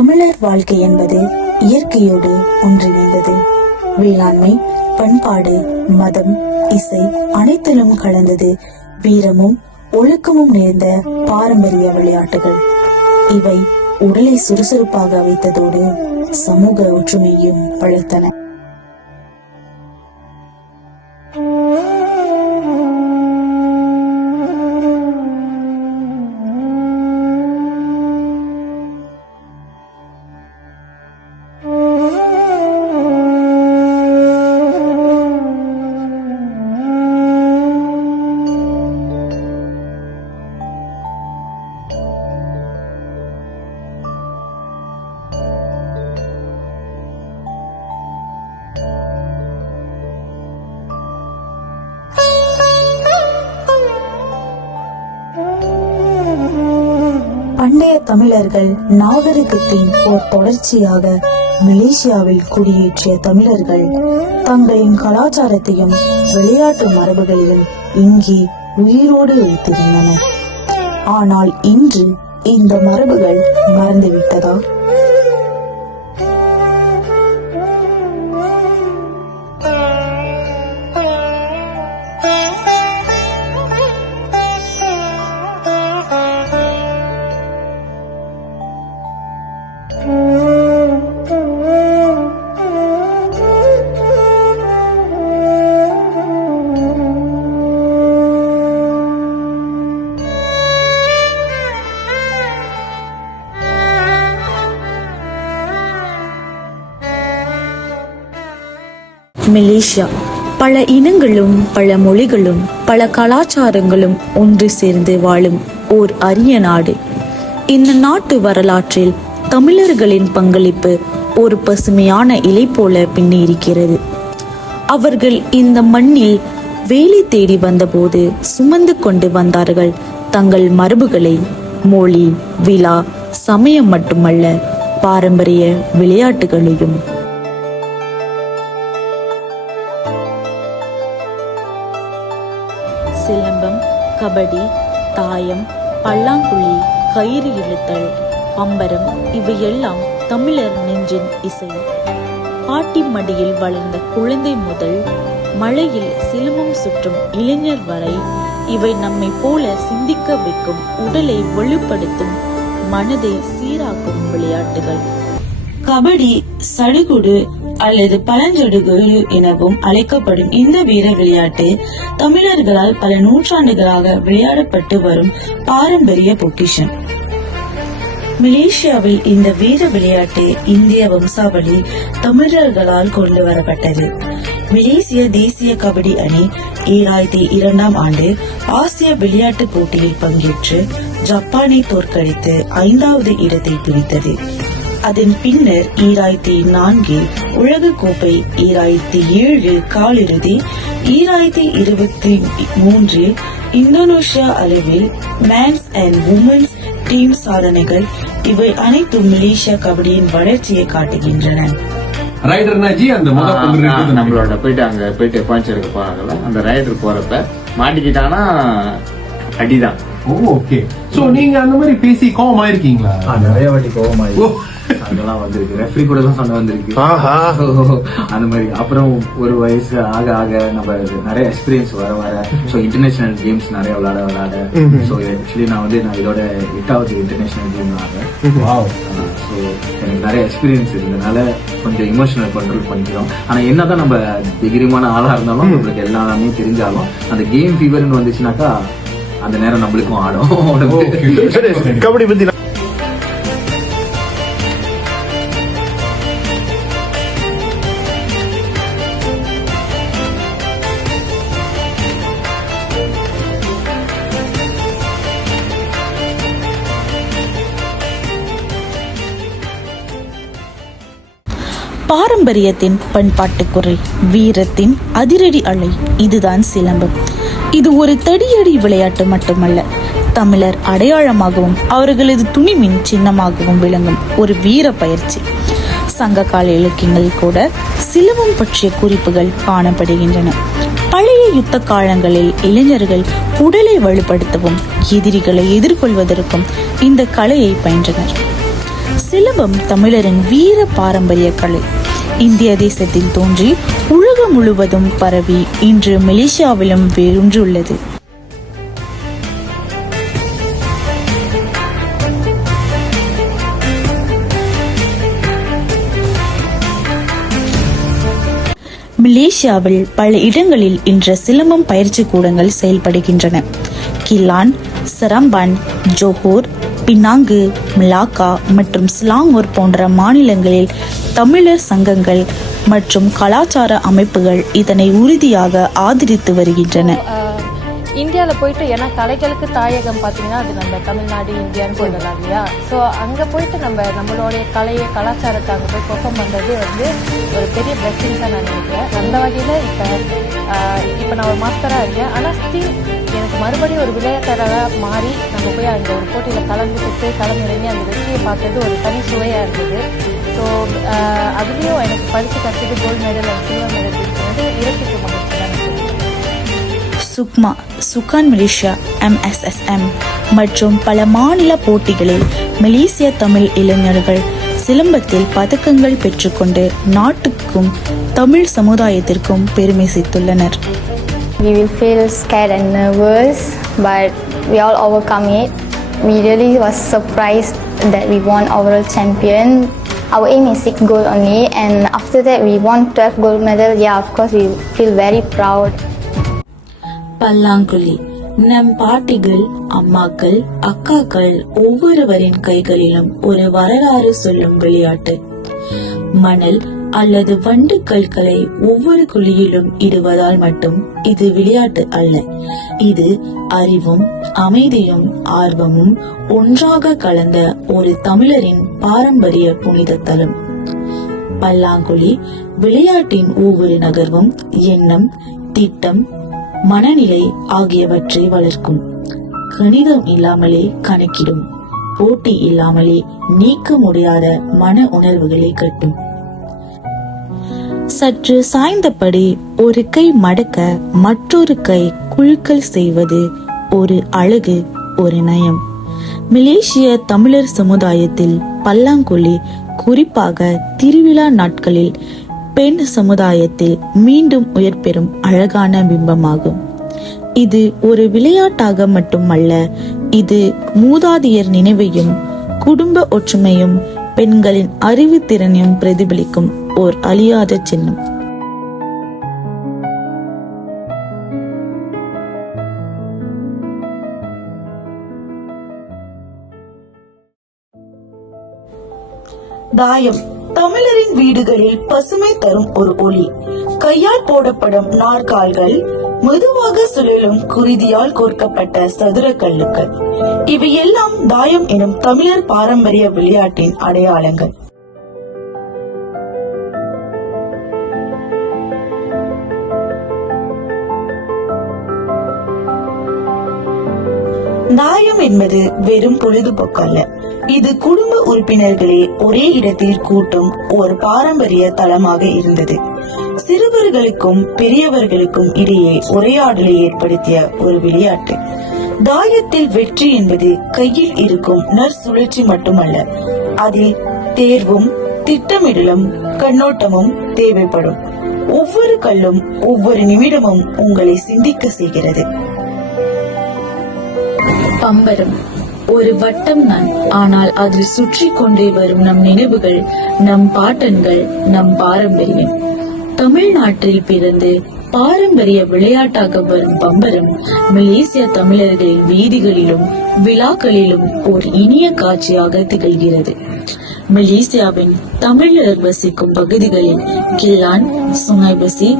தமிழர் வாழ்க்கை என்பது இயற்கையோடு ஒன்றிணைந்தது. வேளாண்மை, பண்பாடு, மதம், இசை அனைத்திலும் கலந்தது. வீரமும் ஒழுக்கமும் நிறைந்த பாரம்பரிய விளையாட்டுகள். இவை உடலை சுறுசுறுப்பாக வைத்ததோடு சமூக ஒற்றுமையும் வளர்த்தன. பண்டைய தமிழர்கள் நாகரிகத்தின் ஒரு தொடர்ச்சியாக மலேசியாவில் குடியேற்றிய தமிழர்கள் தங்களின் கலாச்சாரத்தையும் விளையாட்டு மரபுகளையும் இங்கே உயிரோடு வைத்திருந்தனர். ஆனால் இன்று இந்த மரபுகள் மறந்துவிட்டதா? மலேசியா பல இனங்களும் பல மொழிகளும் பல கலாச்சாரங்களும் ஒன்று சேர்ந்து வாழும் ஓர் அரிய நாடு. இந்த நாட்டு வரலாற்றில் தமிழர்களின் பங்களிப்பு ஒரு பசுமையான இலை போல பின்னி இருக்கிறது. அவர்கள் இந்த மண்ணில் வேலை தேடி வந்தபோது சுமந்து கொண்டு வந்தார்கள் தங்கள் மரபுகளை. மொழி, விழா, சமயம் மட்டுமல்ல, பாரம்பரிய விளையாட்டுகளையும். சிலம்பம், கபடி, தாயம், பல்லாங்குழி, கயிறு இழுத்தல், பம்பரம் இவையெல்லாம் தமிழர் நெஞ்சின் இசை. பாட்டி மடியில் வளர்ந்த குழந்தை முதல் மழையில் சிலம்பம் சுற்றும் இளைஞர் வரை இவை நம்மை போல சிந்திக்க வைக்கும், உடலை வலுப்படுத்தும், மனதை சீராக்கும் விளையாட்டுகள். கபடி, சடுகுடு அல்லது பழஞ்சடுகுடு எனவும் அழைக்கப்படும் இந்த வீர விளையாட்டு தமிழர்களால் பல நூற்றாண்டுகளாக விளையாடப்பட்டு வரும் பாரம்பரிய பொக்கிஷம். மலேசியாவில் இந்த வீர விளையாட்டு இந்திய வம்சாவளி தமிழர்களால் கொண்டு வரப்பட்டது. மலேசிய தேசிய கபடி அணி 2002ஆம் ஆண்டு ஆசிய விளையாட்டு போட்டியில் பங்கேற்று ஜப்பானை தோற்கடித்து 5வது இடத்தை பிடித்தது. அதன் பின்னர் 2004 உலக கோப்பை, 2007 காலிறுதி, 2023 இந்தோனேஷியா அளவில் மேன்ஸ் அண்ட் உமன்ஸ் டீம் சாதனைகள் இவை அனைத்தும் மலேசியா கபடியின் வளர்ச்சியை காட்டுகின்றன. நம்மளோட போயிட்டு அங்க போயிட்டு பாயிண்ட்ஸ் எடுக்க போறாங்கல்ல, அந்த ரைடர் போறப்ப மாட்டிக்கிட்டானா அடிதான். ஓகே. சோ நீங்க அந்த மாதிரி பேசி கோவமா இருக்கீங்களா? நிறைய வாட்டி கோவமா அதெல்லாம் வந்திருக்கு. ரெஃப்ரி கூட தான் சண்டை வந்திருக்கு அந்த மாதிரி. அப்புறம் ஒரு வயசு ஆக ஆக நம்ம நிறைய எக்ஸ்பீரியன்ஸ் வர வர சோ இன்டர்நேஷனல் கேம்ஸ் நிறைய விளையாட சோ ஆக்சுவலி நான் இதோட 8வது இன்டர்நேஷனல் கேம் விளையாடுறேன். ஸோ எனக்கு நிறைய எக்ஸ்பீரியன்ஸ் இருந்ததுனால கொஞ்சம் இமோஷனல் கண்ட்ரோல் பண்ணிக்கிறோம். ஆனா என்னதான் நம்ம டிகிரிமான ஆளா இருந்தாலும் நம்மளுக்கு எல்லாமே தெரிஞ்சாலும் அந்த கேம் ஃபீவர்னு வந்துச்சுனாக்கா அந்த நேரம் நம்மளுக்கும் ஆடும். கபடி பத்தி பாரம்பரியத்தின் பண்பாட்டு குறை, வீரத்தின் அதிரடி அலை, இதுதான் சிலம்பம். இது ஒரு தடியடி விளையாட்டு மட்டுமல்ல, தமிழர் அடையாளமாகவும் அவர்களது துணிவின் சின்னமாகவும் விளங்கும் ஒரு வீர பயிற்சி. சங்ககால இலக்கியங்களில் கூட சிலம்பம் பற்றிய குறிப்புகள் காணப்படுகின்றன. பழைய யுத்த காலங்களில் இளைஞர்கள் உடலை வலுப்படுத்தவும் எதிரிகளை எதிர்கொள்வதற்கும் இந்த கலையை பயின்றனர். சிலம்பம் தமிழரின் வீர பாரம்பரிய கலை. இந்திய தேசத்தில் தோன்றி உலகம் முழுவதும் பரவி இன்று மலேசியாவிலும் வேரூன்றுள்ளது. மலேசியாவில் பல இடங்களில் இன்று சிலம்பம் பயிற்சி கூடங்கள் செயல்படுகின்றன. கிலான், சரம்பான், ஜோஹோர், பினாங்கு, மலாக்கா மற்றும் ஸ்லாங்கூர் போன்ற மாநிலங்களில் தமிழர் சங்கங்கள் மற்றும் கலாச்சார அமைப்புகள் இதனை உறுதியாக ஆதரித்து வருகின்றன. இந்தியாவில் போயிட்டு, ஏன்னா கலைகளுக்கு தாயகம் பார்த்தீங்கன்னா அது நம்ம தமிழ்நாடு, இந்தியான்னு சொல்லலாம் இல்லையா. ஸோ அங்கே போயிட்டு நம்மளுடைய கலாச்சாரத்தை அங்கே போய் பெர்ஃபார்ம் பண்ணுறது ஒரு பெரிய பிளெஸிங்ஸாக நான் நினைக்கிறேன். அந்த வகையில் இப்போ நான் ஒரு மாஸ்டராக இருக்கேன். ஆனால் ஸ்டில் எனக்கு மறுபடியும் ஒரு விளையாட்டராக மாறி நம்ம போய் அங்கே ஒரு போட்டியில் கலந்துக்கிட்டு களமிறங்கி அந்த வெற்றியை பார்த்தது ஒரு தனி சுவையாக இருந்தது. ஸோ அதுலேயும் எனக்கு பரிசு கற்றுட்டு gold medal and silver medal இருக்கிறது இரட்டிப்பு மகிழ்ச்சி தான். சுக்மா, சுகான் மலேசியா, MSSM மற்றும் பல மாநில போட்டிகளில் மலேசிய தமிழ் இளைஞர்கள் சிலம்பத்தில் பதக்கங்கள் பெற்றுக்கொண்டு நாட்டுக்கும் தமிழ் சமுதாயத்திற்கும் பெருமை சேர்த்துள்ளனர். We will feel scared and nervous, but we all overcome it. We really was surprised that we won overall champion. Our aim is 6 gold only, and after that we won 12 gold medal. Yeah, of course we feel very proud. பல்லாங்குழி நம் பாட்டிகள், அம்மாக்கள், அக்காக்கள் ஒவ்வொருவரின் கைகளிலும் ஒரு வரலாறு சொல்லும் விளையாட்டு. மணல் அல்லது வண்டு கற்களை ஒவ்வொரு குழியிலும் இடுவதால் மட்டும் இது விளையாட்டு அல்ல. இது அறிவும் அமைதியும் ஆர்வமும் ஒன்றாக கலந்த ஒரு தமிழரின் பாரம்பரிய புனித தலம். பல்லாங்குழி விளையாட்டின் ஒவ்வொரு நகர்வும் எண்ணம், திட்டம், மனநிலை ஆகியவற்றை வளர்க்கும். கணிதம் இல்லாமலே கணக்கிடும், போட்டி இல்லாமலே நீக்க முடியாத மன உணர்வுகளை கட்டும். சற்று சாய்ந்தபடி ஒரு கை மடக்க மற்றொரு கை குலுக்கல் செய்வது ஒரு அழகு, ஒரு நயம். மலேசிய தமிழர் சமுதாயத்தில் பல்லாங்குழி குறிப்பாக திருவிழா நாட்களில் பெண் சமுதாயத்தில் மீண்டும் உயர் பெறும் அழகான பிம்பமாகும். இது ஒரு விளையாட்டாக மட்டுமல்ல, இது மூதாதையர் நினைவையும் குடும்ப ஒற்றுமையும் பெண்களின் அறிவுத்திறனையும் பிரதிபலிக்கும் ஓர் அழியாத சின்னம். தாயம் தமிழரின் வீடுகளில் பசுமை தரும் ஒரு ஒளி. கையால் போடப்படும் நாற்கால்கள், மெதுவாக சுழலும் குருதியால் கோர்க்கப்பட்ட சதுர கல்லுக்கள், இவையெல்லாம் தாயம் எனும் தமிழர் பாரம்பரிய விளையாட்டின் அடையாளங்கள். தாயம் என்பது வெறும் பொழுதுபோக்கு அல்ல. இது குடும்ப உறுப்பினர்களை ஒரே இடத்தில் கூட்டும் ஒரு பாரம்பரிய தளமாக இருந்தது. சிறுவர்களுக்கும் பெரியவர்களுக்கும் இடையே உரையாடலை ஏற்படுத்திய ஒரு விளையாட்டு. தாயத்தில் வெற்றி என்பது கையில் இருக்கும் நற்சுழற்சி மட்டுமல்ல, அதில் தேர்வும் திட்டமிடலும் கண்ணோட்டமும் தேவைப்படும். ஒவ்வொரு கல்லும் ஒவ்வொரு நிமிடமும் உங்களை சிந்திக்க செய்கிறது. பம்பரம் ஒரு வட்டம் தான், ஆனால் அதில் சுற்றி கொண்டே வரும் நம் நினைவுகள், நம் பாட்டன்கள், நம் பாரம்பரியம். தமிழ்நாட்டில் பிறந்து பாரம்பரிய விளையாட்டாக வரும் பம்பரம் மலேசிய தமிழர்களின் வீதிகளிலும் விழாக்களிலும் ஒரு இனிய காட்சியாக திகழ்கிறது. மலேசியாவின் தமிழர் வசிக்கும் பகுதிகளில் கில்லான், சுங்காய்பசி,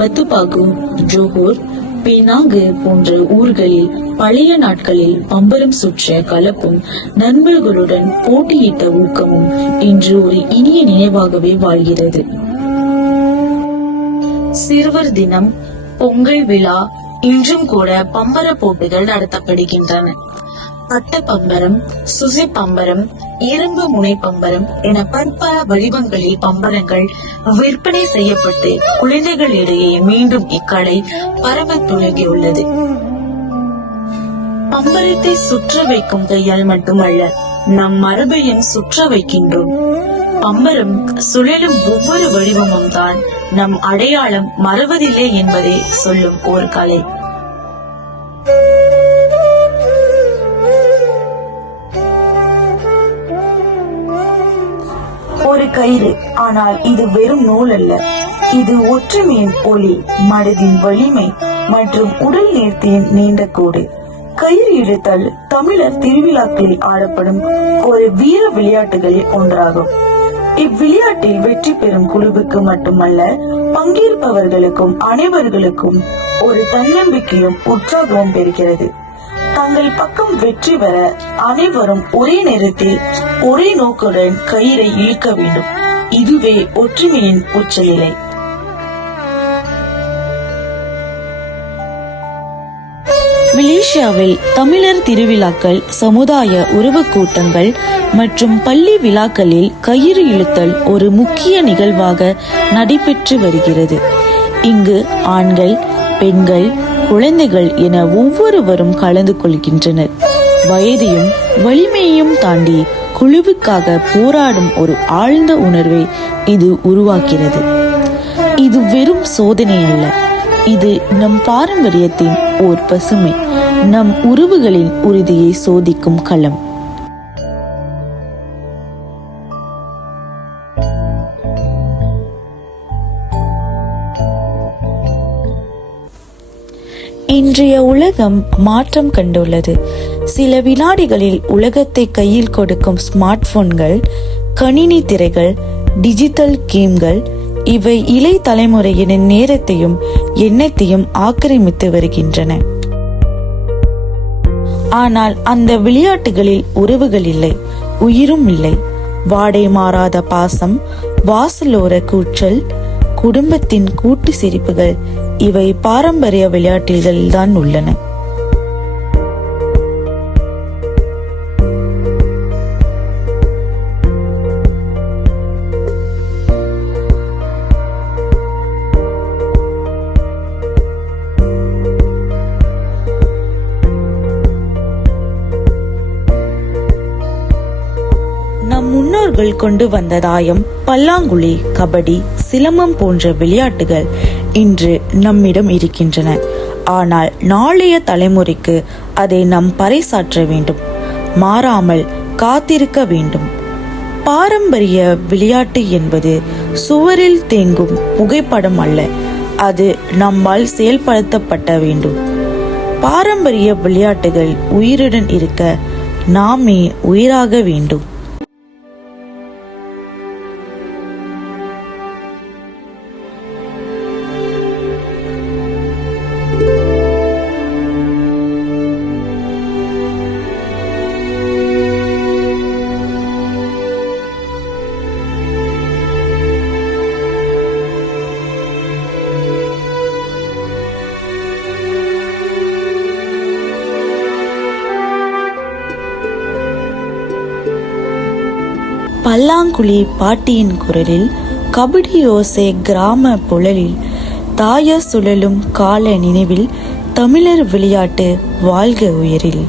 பத்துபாகு, ஜோஹோர், பினாங்கு போன்ற ஊர்களில் பழைய நாட்களில் பம்பரம் சுற்றிய கலப்பும் நண்பர்களுடன் போட்டியிட்ட ஊக்கமும் இன்று ஒரு இனிய நினைவாகவே வாழ்கிறது. சிறுவர் தினம், பொங்கல் விழா, இன்றும் கூட பம்பர போட்டிகள் நடத்தப்படுகின்றன. பட்ட பம்பரம், சுசி பம்பரம், இரும்பு முனை பம்பரம் என பற்பல வடிவங்களில் பம்பரங்கள் விற்பனை செய்யப்பட்டு குழந்தைகளிடையே மீண்டும் இக்கலை பரவத் தொடங்கியுள்ளது. பம்பரத்தை சுற்ற வைக்கும் கையால் மட்டுமல்ல, நம் மரபையும் சுற்ற வைக்கின்றோம். பம்பரம் சுழலும் ஒவ்வொரு வடிவமும் தான் நம் அடையாளம் மறவதில்லை என்பதை சொல்லும் ஒரு கலை. ஒரு கயிறு, ஆனால் இது வெறும் நூல் அல்ல. இது ஒற்றுமையின் ஒளி, மனதின் வலிமை மற்றும் உடல் நேர்த்தியின் நீண்ட கோடு. கயிறு இழுத்தல் தமிழர் திருவிழாக்களில் ஆடப்படும் ஒரு வீர விளையாட்டுகளில் ஒன்றாகும். இவ்விளையாட்டில் வெற்றி பெறும் குழுவுக்கு மட்டுமல்ல, பங்கேற்பவர்களுக்கும் அனைவர்களுக்கும் ஒரு தன்னம்பிக்கையும் உற்சாகமும் பெறுகிறது. தங்கள் பக்கம் வெற்றி பெற அனைவரும் ஒரே நேரத்தில் ஒரே நோக்குடன் கயிறை இழுக்க வேண்டும். இதுவே ஒற்றுமையின் உச்சநிலை. மலேசியாவில் தமிழர் திருவிழாக்கள், சமுதாய உறவு கூட்டங்கள் மற்றும் பள்ளி விழாக்களில் கயிறு இழுத்தல் ஒரு முக்கிய நிகழ்வாக நடைபெற்று வருகிறது. இங்கு ஆண்கள், பெண்கள், குழந்தைகள் என ஒவ்வொருவரும் கலந்து கொள்கின்றனர். வயதையும் வலிமையையும் தாண்டி குழுவுக்காக போராடும் ஒரு ஆழ்ந்த உணர்வை இது உருவாக்கிறது. இது வெறும் சோதனை அல்ல, இது நம் பாரம்பரியத்தின் ஓர் பசுமை, நம் உறவுகளின் உறுதியை சோதிக்கும் களம். இன்றைய உலகம் மாற்றம் கண்டுள்ளது. சில வினாடிகளில் உலகத்தை கையில் கொடுக்கும் ஸ்மார்ட் போன்கள், கணினி திரைகள், டிஜிட்டல் கேம்கள், இவை இளைய தலைமுறையின் நேரத்தையும் எண்ணத்தையும் ஆக்கிரமித்து வருகின்றன. ஆனால் அந்த விளையாட்டுகளில் உறவுகள் இல்லை, உயிரும் இல்லை. வாடை மாறாத பாசம், வாசலோர கூச்சல், குடும்பத்தின் கூட்டு சிரிப்புகள், இவை பாரம்பரிய விளையாட்டுகளில் தான் உள்ளன. நம் முன்னோர்கள் கொண்டு வந்த தாயம், பல்லாங்குழி, கபடி, சிலம்பம் போன்ற விளையாட்டுகள் இன்று நம்மிடம் இருக்கின்றன. ஆனால் நாளைய தலைமுறைக்கு அதை நாம் பறைசாற்ற வேண்டும், மாறாமல் காத்திருக்க வேண்டும். பாரம்பரிய விளையாட்டு என்பது சுவரில் தேங்கும் புகைப்படம் அல்ல, அது நம்மால் செயல்படுத்தப்பட வேண்டும். பாரம்பரிய விளையாட்டுகள் உயிருடன் இருக்க நாமே உயிராக வேண்டும். பல்லாங்குழி பாட்டியின் குரலில், கபடி ஓசை கிராம புழலில், தாய சுழலும் கால நினைவில், தமிழர் விளையாட்டு வாழ்க உயரில்.